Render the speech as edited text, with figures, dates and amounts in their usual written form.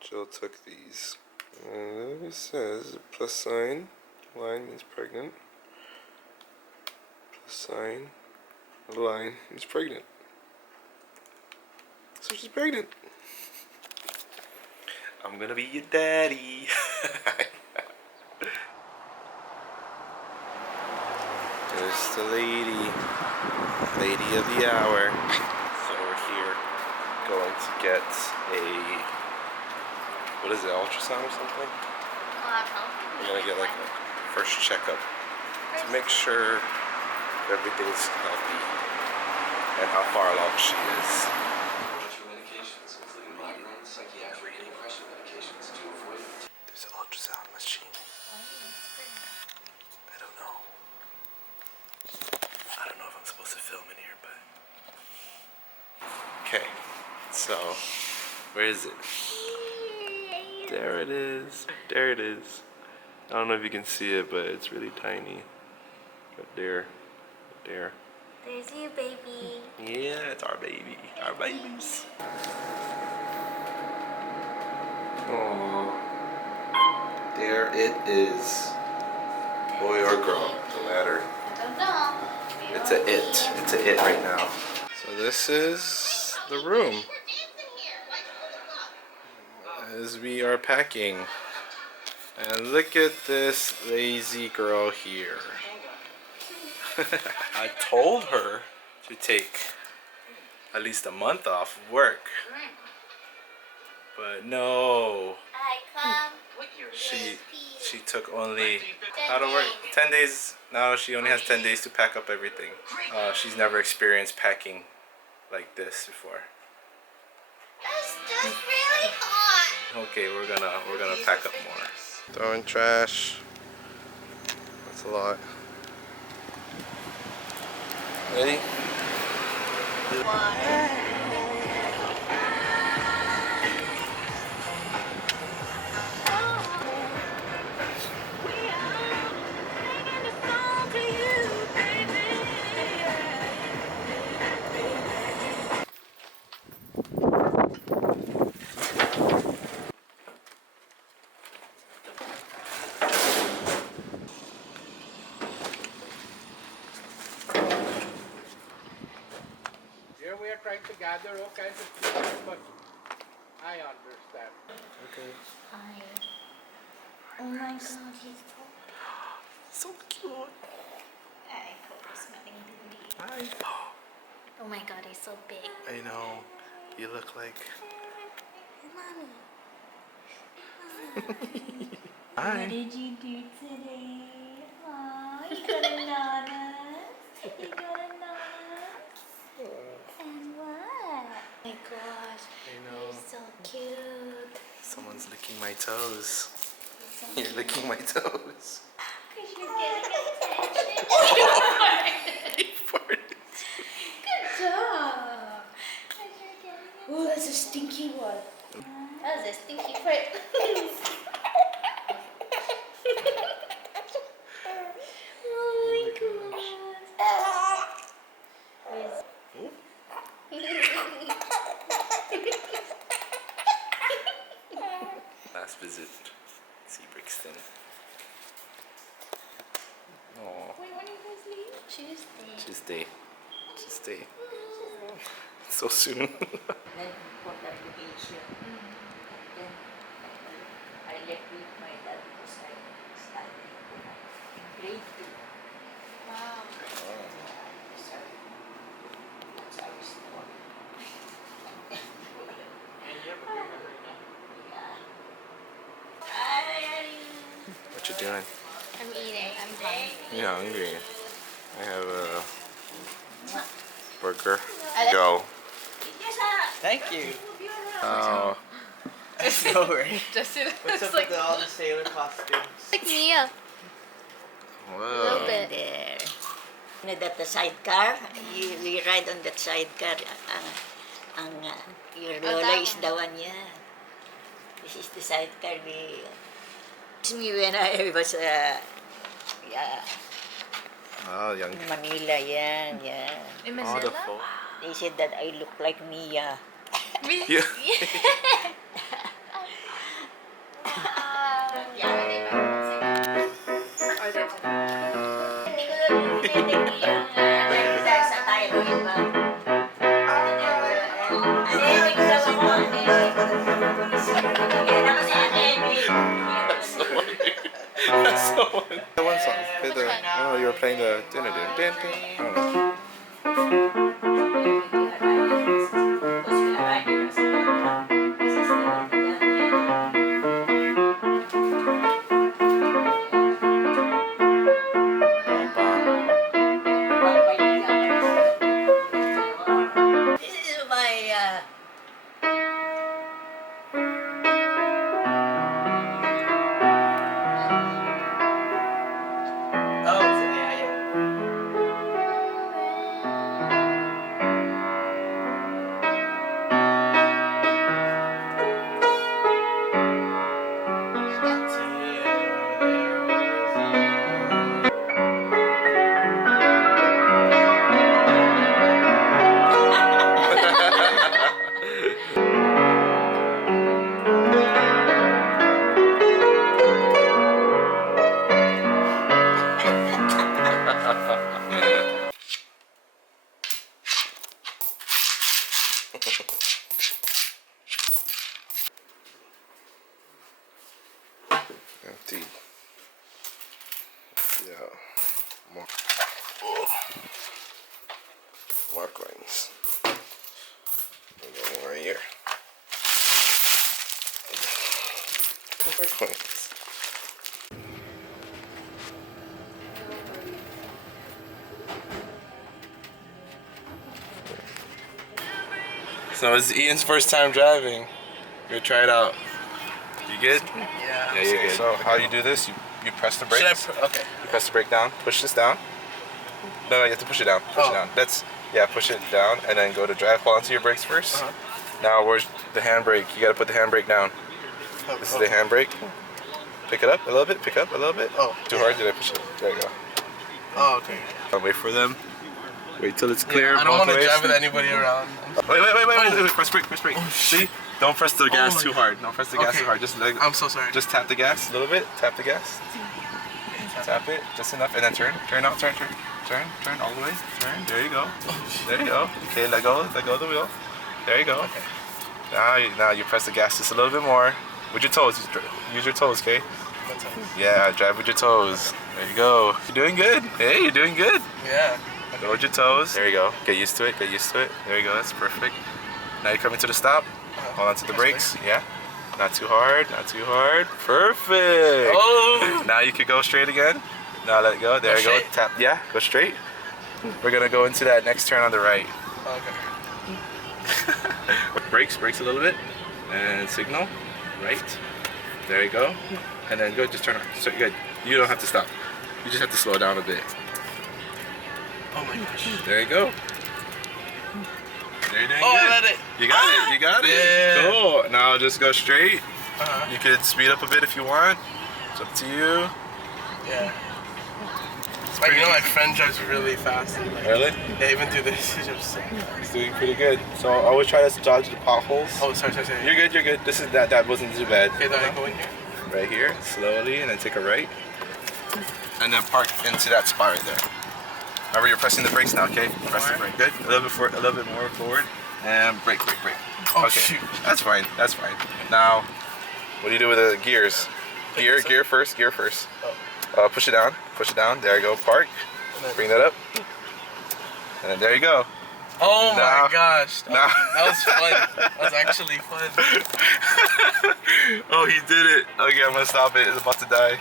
Jill took these. And it says plus sign, line means pregnant. Plus sign, line means pregnant. So she's pregnant. I'm gonna be your daddy. There's the lady of the hour. So we're here going to get a, what is it, ultrasound or something? We're gonna get like a first checkup to make sure everything's healthy and how far along she is. Medications, including migraine, psychiatric, and depression medications to avoid. There's an ultrasound machine. I don't know. I don't know if I'm supposed to film in here, but. Okay, so where is it? There it is. There it is. I don't know if you can see it, but it's really tiny. Right there. Right there. There's you, baby. Yeah, it's our baby. Our babies. Oh, there it is. Boy or girl, no matter. I don't know. It's a it. It's a it right now. So this is the room as we are packing. And look at this lazy girl here. I told her to take at least a month off of work. But no. She took only, how to work, 10 days. Now she only has 10 days to pack up everything. She's never experienced packing like this before. It's just really hot. Okay, we're gonna pack up more. Throwing trash. That's a lot. Ready? Here we are trying to gather all kinds of things, but I understand. Okay. Hi. Oh my god, he's So cute. I hope he's smelling booty. Hi. Oh my god, he's so big. I know. You look like. Mommy. Hi. What did you do today? Aw, you got a nanas. You got a nanas. And what? Oh my gosh. I know. You're so cute. Someone's licking my toes. You're licking my toes. Because you're getting attention. You farted. Good job. Because you're getting attention. Oh, that's a stinky one. That was a stinky fart. Oh my gosh. Last visit. See Brixton. Oh. Wait, when are you guys leave? Tuesday. Tuesday. Tuesday. So soon. Then for the application. Then I left with my dad because I studied in grade 2. Wow. So that's how I was born. What you doing? I'm eating. I'm hungry. Yeah, hungry. I have a burger. I- Go. Thank you. Oh. No worries. Just What's up with all the sailor costumes? like Mia. A little Whoa. bit. There. You know that the sidecar, we ride on that sidecar. Your Oh, lola that is one. the one, yeah. This is the sidecar we... It's me when I was, yeah, Oh, young. in Manila, yeah. In Oh, Manila? the folk. They said that I look like Mia. Really? Yeah. The one song. Play the. Oh, you were playing the. Oh. This is my Oh, yeah, yeah. Empty. Yeah. More. Oh. Mark lines. More right here. Mark lines. So it's Ian's first time driving. You're gonna try it out. You good? Yeah. Yeah, you're good. So how you do this? You press the brake. Okay. You press the brake down. Push this down. No, you have to push it down. Push it down. Push it down and then go to drive. Hold onto your brakes first. Now where's the handbrake? You gotta put the handbrake down. This is the handbrake. Pick it up a little bit. Pick up a little bit. Oh. Too hard? Did I push it? There you go. Oh, okay. I'll wait for them. Wait till it's clear. I don't want to ways. drive with anybody around. Wait. Press brake. Press brake. See? Don't press the gas too hard. Don't press the gas too hard. Just let. I'm so sorry. Just tap the gas a little bit. Tap the gas. Tap it just enough, and then turn. Turn out. Turn all the way. Turn. There you go. There you go. Okay, let go of the wheel. There you go. Okay. Now you press the gas just a little bit more with your toes. Use your toes, okay? Yeah, drive with your toes. There you go. You're doing good. Hey, you're doing good. Yeah. Go with your toes. There you go. Get used to it. Get used to it. There you go. That's perfect. Now you're coming to the stop. Hold on to the brakes. Yeah. Not too hard. Not too hard. Perfect. Oh. Now you can go straight again. Now let it go. There you go. Tap. Yeah. Go straight. We're gonna go into that next turn on the right. Okay. Brakes a little bit, and signal. Right. There you go. And then go. Just turn. So good. You don't have to stop. You just have to slow down a bit. Oh my gosh. There you go. You're doing good. I let it. You got it. You got it. Yeah. Cool. Now just go straight. You could speed up a bit if you want. It's up to you. Yeah. Like, you know, my friend drives really fast. Really? Yeah, even through this, he drives so fast. He's doing pretty good. So always try to dodge the potholes. Oh, sorry. You're good. You're good. This is that wasn't too bad. Okay, then I go in here. Right here, slowly, and then take a right, and then park into that spot right there. Remember, you're pressing the brakes now. Okay, press the brake. Good. A little bit more forward, and brake. Oh, okay. shoot. That's fine. Now, what do you do with the gears? Gear first. Oh. Push it down. There you go. Park. Bring that up, and then there you go. Oh Now- my gosh. That was fun. That was actually fun. Oh, he did it. Okay, I'm gonna stop it. It's about to die.